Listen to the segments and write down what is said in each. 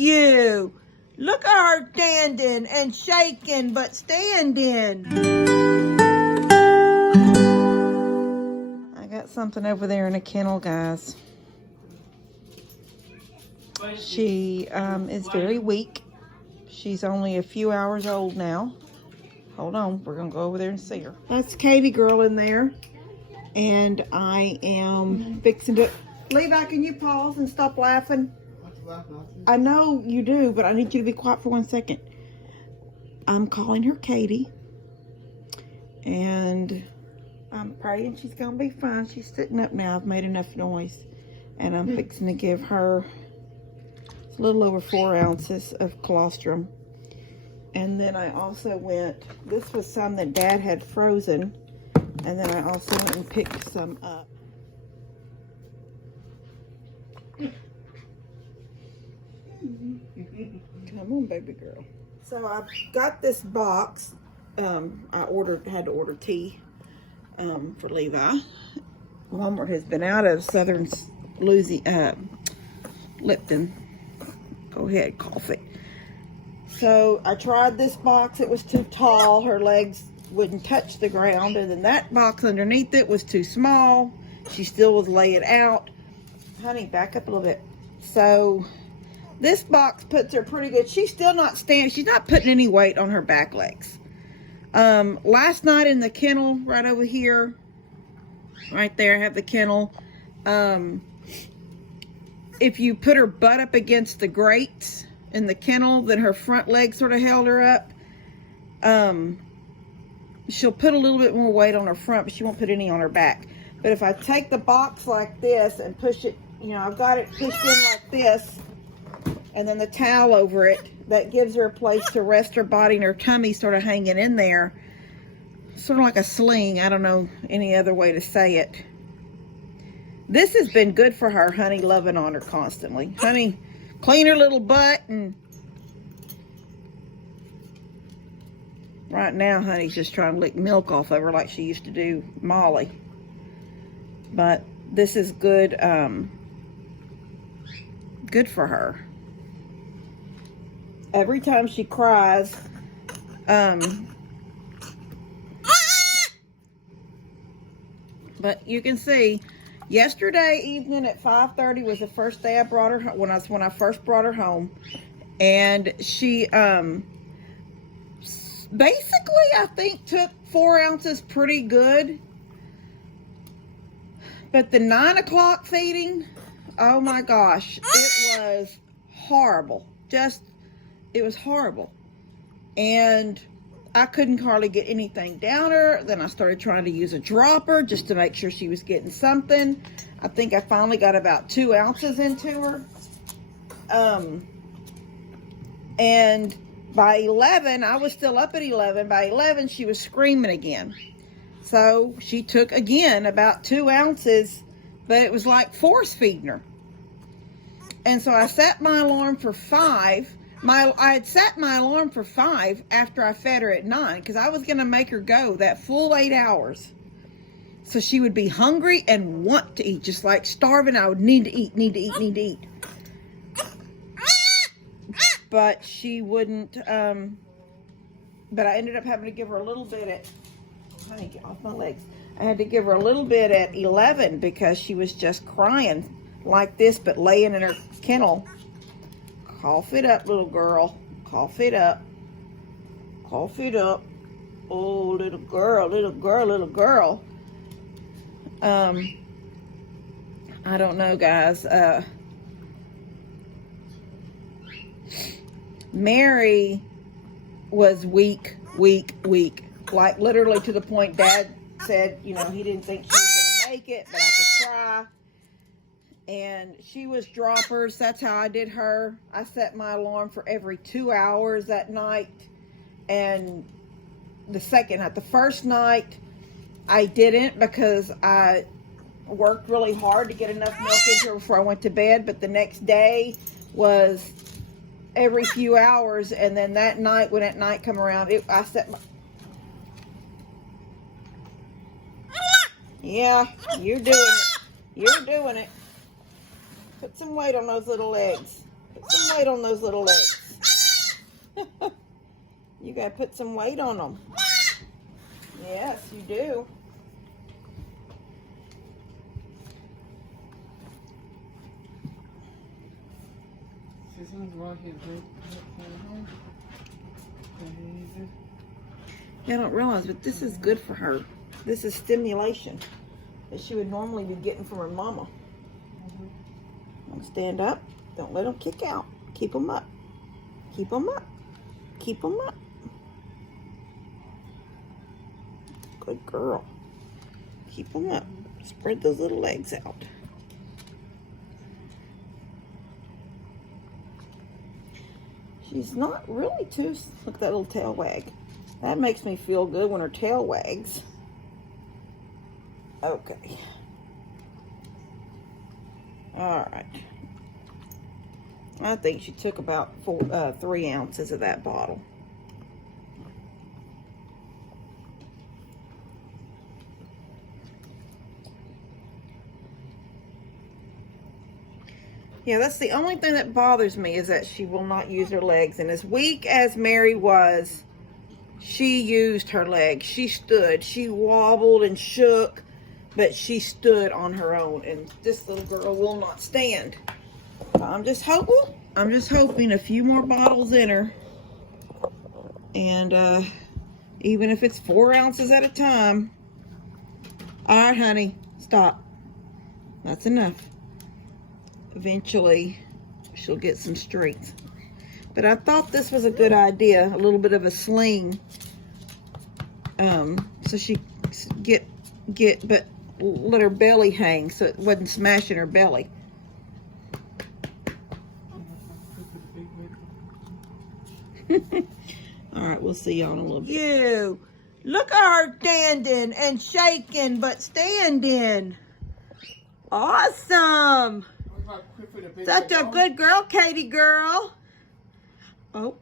you. Look at her standing and shaking, but standing. I got something over there in a kennel, guys. She is very weak. She's only a few hours old now. Hold on, we're gonna go over there and see her. That's Katie girl in there. And I am fixing to... Levi, can you pause and stop laughing? I know you do, but I need you to be quiet for 1 second. I'm calling her Katie. And I'm praying she's gonna be fine. She's sitting up now. I've made enough noise. And I'm fixing to give her a little over 4 ounces of colostrum. And then I also went, this was some that Dad had frozen. And then I also went and picked some up. Come on, baby girl. So I got this box. I had to order tea for Levi. Walmart has been out of Southern Louisiana, Lipton. Go ahead, cough it. So I tried this box. It was too tall. Her legs wouldn't touch the ground. And then that box underneath it was too small. She still was laying out. Honey, back up a little bit. So this box puts her pretty good. She's still not standing. She's not putting any weight on her back legs. Last night in the kennel, right over here, right there, I have the kennel. If you put her butt up against the grates in the kennel, then her front leg sort of held her up. She'll put a little bit more weight on her front, but she won't put any on her back. But if I take the box like this and push it, you know, I've got it pushed in like this, and then the towel over it, that gives her a place to rest her body, and her tummy sort of hanging in there. Sort of like a sling. I don't know any other way to say it. This has been good for her. Honey loving on her constantly. Honey, clean her little butt. And right now, Honey's just trying to lick milk off of her like she used to do Molly. But this is good, good for her. Every time she cries, but you can see, yesterday evening at 5:30 was the first day I brought her, when I first brought her home. And she, basically, I think took 4 ounces pretty good. But the 9 o'clock feeding, oh my gosh, it was horrible. It was horrible. And I couldn't hardly get anything down her. Then I started trying to use a dropper just to make sure she was getting something. I think I finally got about 2 ounces into her. And by 11, I was still up at 11. By 11, she was screaming again. So she took again about 2 ounces, but it was like force feeding her. And so I set my alarm for 5. I had set my alarm for 5 after I fed her at 9, because I was going to make her go that full 8 hours. So she would be hungry and want to eat, just like starving. I would need to eat, need to eat, need to eat. But she wouldn't, but I ended up having to give her a little bit at, honey, get off my legs. I had to give her a little bit at 11 because she was just crying like this, but laying in her kennel. Cough it up, little girl. Cough it up. Cough it up. Oh, little girl, little girl, little girl. I don't know, guys. Mary was weak. Like literally to the point Dad said, you know, he didn't think she was going to make it, but I could try. And she was droppers. That's how I did her. I set my alarm for every 2 hours that night. And the second night, the first night, I didn't because I worked really hard to get enough milk into her before I went to bed. But the next day was every few hours. And then that night, when at night come around, I set my... Yeah, you're doing it. You're doing it. Put some weight on those little legs. Put some weight on those little legs. You gotta put some weight on them. Yes, you do. I don't realize, but this is good for her. This is stimulation that she would normally be getting from her mama. Stand up. Don't let them kick out. Keep them up. Keep them up. Keep them up. Good girl. Keep them up. Spread those little legs out. She's not really too... Look at that little tail wag. That makes me feel good when her tail wags. Okay. All right. I think she took about 3 ounces of that bottle. Yeah, that's the only thing that bothers me, is that she will not use her legs. And as weak as Mary was, she used her legs. She stood. She wobbled and shook, but she stood on her own. And this little girl will not stand. I'm just hoping a few more bottles in her. And even if it's 4 ounces at a time. All right, honey, stop. That's enough. Eventually, she'll get some strength. But I thought this was a good idea, a little bit of a sling. So she but let her belly hang so it wasn't smashing her belly. All right, we'll see y'all in a little bit. You, look at her standing and shaking, but standing. Awesome. Such a good girl, Katie girl. Oh,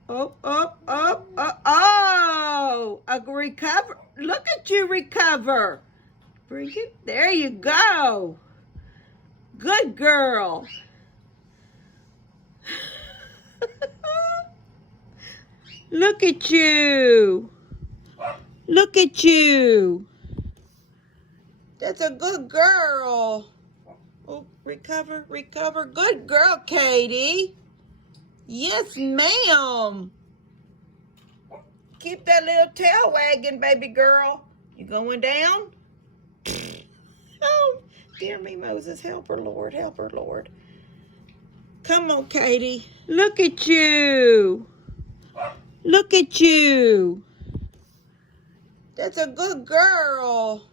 a recover. Look at you recover. Bring it. There you go. Good girl. Look at you. Look at you. That's a good girl. Oh, recover, recover. Good girl, Katie. Yes, ma'am. Keep that little tail wagging, baby girl. You going down? Oh, dear me, Moses. Help her, Lord. Help her, Lord. Come on, Katie. Look at you. Look at you. That's a good girl.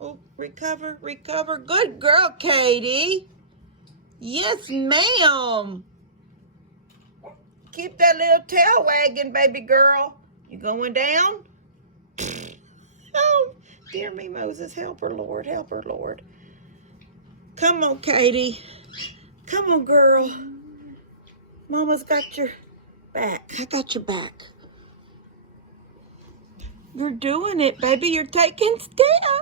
Oh, recover, recover. Good girl, Katie. Yes, ma'am. Keep that little tail wagging, baby girl. You going down? Oh, dear me, Moses. Help her, Lord. Help her, Lord. Come on, Katie. Come on, girl. Mama's got your back. I got your back. You're doing it, baby. You're taking steps.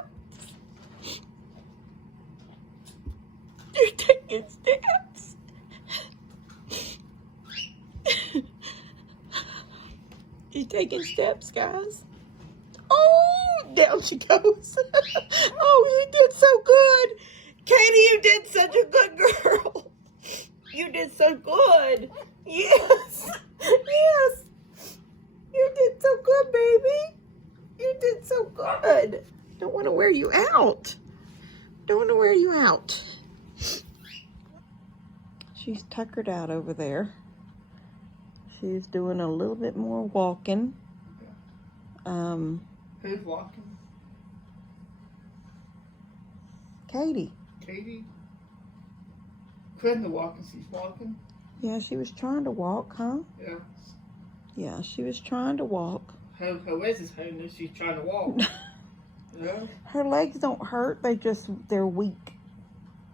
You're taking steps. You're taking steps, guys. Oh, down she goes. Oh, you did so good. Katie, you did such a good girl. You did so good. Yes. Yes. You did so good, baby. You did so good. Don't want to wear you out. Don't want to wear you out. She's tuckered out over there. She's doing a little bit more walking. Who's walking? Katie. Katie? Couldn't walk and she's walking? Yeah, she was trying to walk, huh? Yeah. Yeah, she was trying to walk. Her legs is hurting if she's trying to walk. Yeah? Her legs don't hurt, they're weak.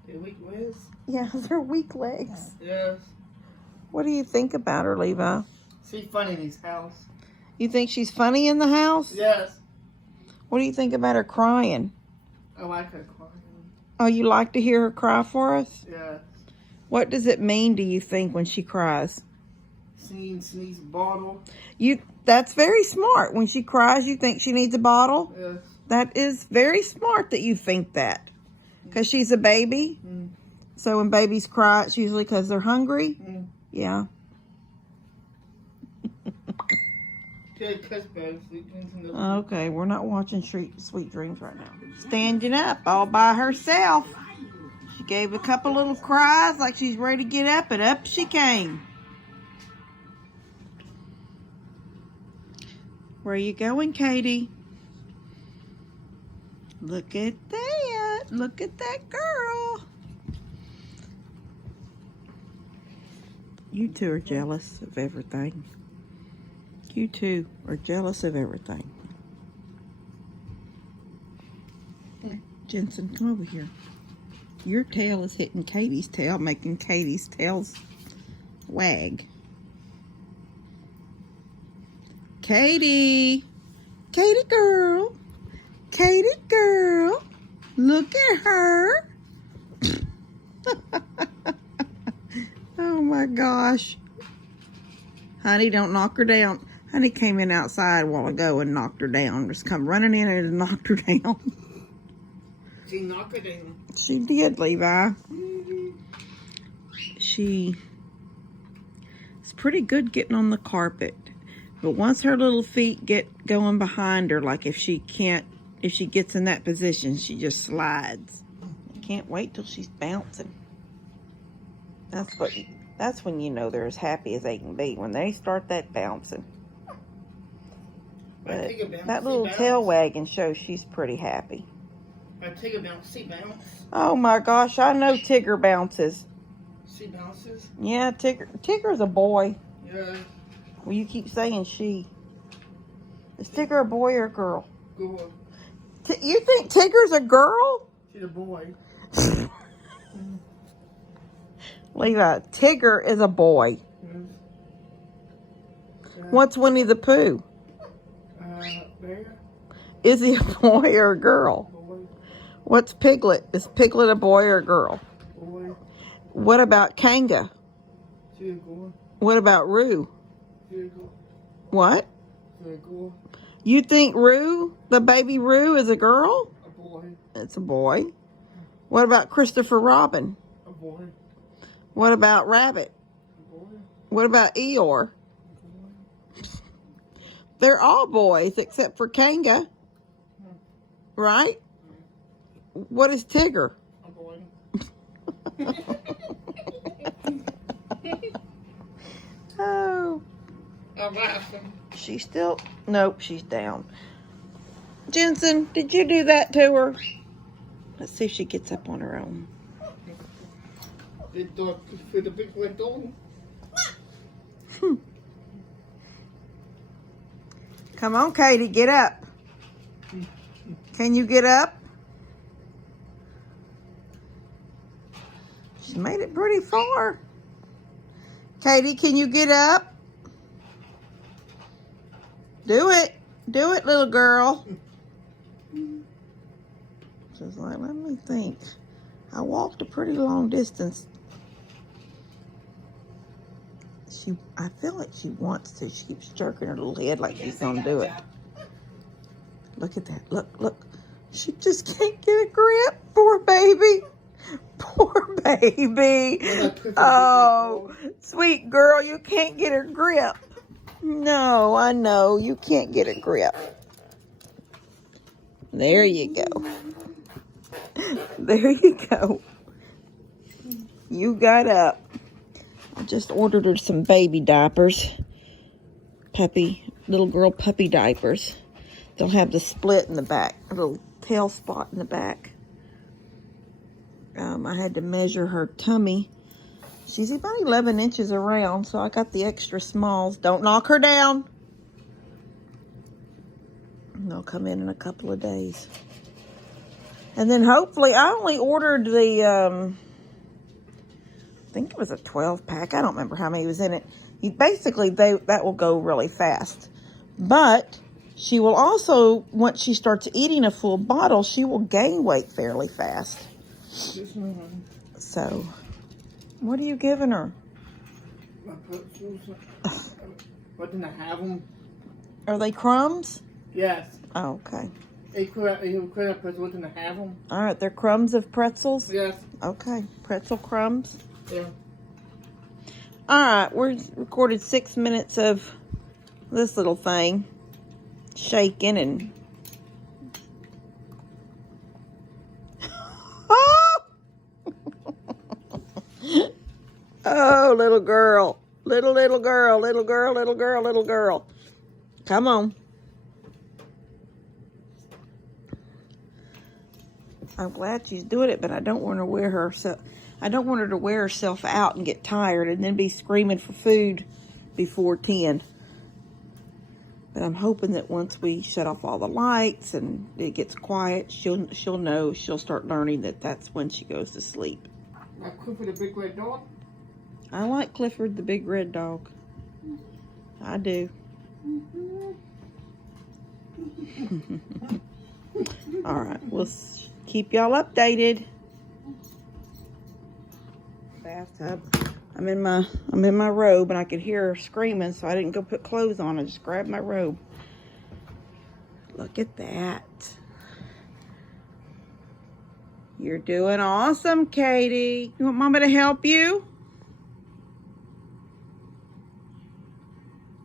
They're weak legs? Yeah, they're weak legs. Yes. What do you think about her, Levi? She's funny in this house. You think she's funny in the house? Yes. What do you think about her crying? I like her crying. Oh, you like to hear her cry for us? Yes. What does it mean, do you think, when she cries? Sneeze bottle. That's very smart. When she cries, you think she needs a bottle? Yes. That is very smart that you think that. Because she's a baby. Mm. So when babies cry, it's usually because they're hungry. Mm. Yeah. Okay, we're not watching Sweet Dreams right now. Standing up all by herself. She gave a couple little cries like she's ready to get up, and up she came. Where are you going, Katee? Look at that. Look at that girl. You two are jealous of everything. You two are jealous of everything. Jensen, come over here. Your tail is hitting Katee's tail, making Katee's tails wag. Katee. Katee girl. Katee girl. Look at her. Oh my gosh. Honey, don't knock her down. Honey came in outside a while ago and knocked her down. Just come running in and knocked her down. She knocked her down. She did, Levi. Mm-hmm. She's pretty good getting on the carpet. But once her little feet get going behind her, like if she gets in that position, she just slides. Can't wait till she's bouncing. That's when you know they're as happy as they can be, when they start that bouncing. But that little tail wagging shows she's pretty happy. I take a bounce. She bounce. Oh my gosh, I know Tigger bounces. She bounces? Yeah, Tigger's a boy. Yeah. Well, you keep saying she. Is Tigger a boy or a girl? Girl. You think Tigger's a girl? She's a boy. Levi, Tigger is a boy. Yes. What's Winnie the Pooh? Bear. Is he a boy or a girl? Boy. What's Piglet? Is Piglet a boy or a girl? Boy. What about Kanga? She's a girl. What about Roo? She's a girl. What? She's a girl. You think Roo, the baby Roo, is a girl? A boy. It's a boy. What about Christopher Robin? A boy. What about Rabbit? A boy. What about Eeyore? A boy. They're all boys except for Kanga. Right? What is Tigger? A boy. Oh. I'm laughing. She's still... Nope, she's down. Jensen, did you do that to her? Let's see if she gets up on her own. For the big red dog. Come on, Katee, get up. Can you get up? She made it pretty far. Katee, can you get up? Do it. Do it, little girl. She's like, let me think. I walked a pretty long distance. I feel like she wants to. She keeps jerking her little head like she's gonna do it. Look at that. Look. She just can't get a grip. Poor baby. Poor baby. Oh, sweet girl, you can't get her grip. No, I know. You can't get a grip. There you go. There you go. You got up. I just ordered her some baby diapers. Little girl puppy diapers. They'll have the split in the back, a little tail spot in the back. I had to measure her tummy. She's about 11 inches around, so I got the extra smalls. Don't knock her down. And they'll come in a couple of days. And then hopefully, I only ordered the, I think it was a 12-pack. I don't remember how many was in it. Basically, that will go really fast. But she will also, once she starts eating a full bottle, she will gain weight fairly fast. So, What are you giving her? My pretzels. What, didn't I have them? Are they crumbs? Yes. Oh, okay. He could have pretzels, didn't I have them? All right, they're crumbs of pretzels? Yes. Okay, pretzel crumbs. Yeah. All right, we're recorded 6 minutes of this little thing shaking and oh, little girl, little girl, little girl, little girl, little girl. Come on. I'm glad she's doing it, but I don't want her to wear herself. I don't want her to wear herself out and get tired and then be screaming for food before 10. But I'm hoping that once we shut off all the lights and it gets quiet, she'll know. She'll start learning that that's when she goes to sleep. Like Clifford the Big Red Dog? I like Clifford the Big Red Dog. I do. All right, we'll keep y'all updated. Bathtub. I'm in my robe and I could hear her screaming, so I didn't go put clothes on. I just grabbed my robe. Look at that. You're doing awesome, Katie. You want Mama to help you?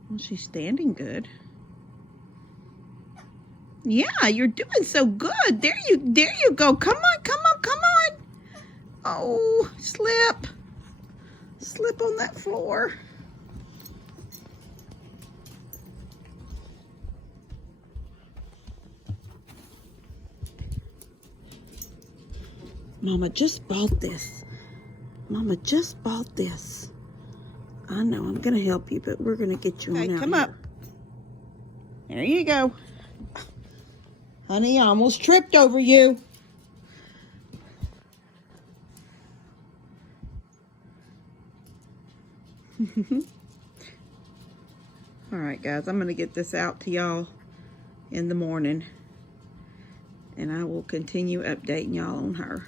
Well, she's standing good. Yeah, you're doing so good. There you go. Come on, come on, come on. Oh, slip. Slip on that floor. Mama just bought this. Mama just bought this. I know, I'm going to help you, but we're going to get you on out. Come up. There you go. Honey, I almost tripped over you. All right, guys, I'm going to get this out to y'all in the morning, and I will continue updating y'all on her.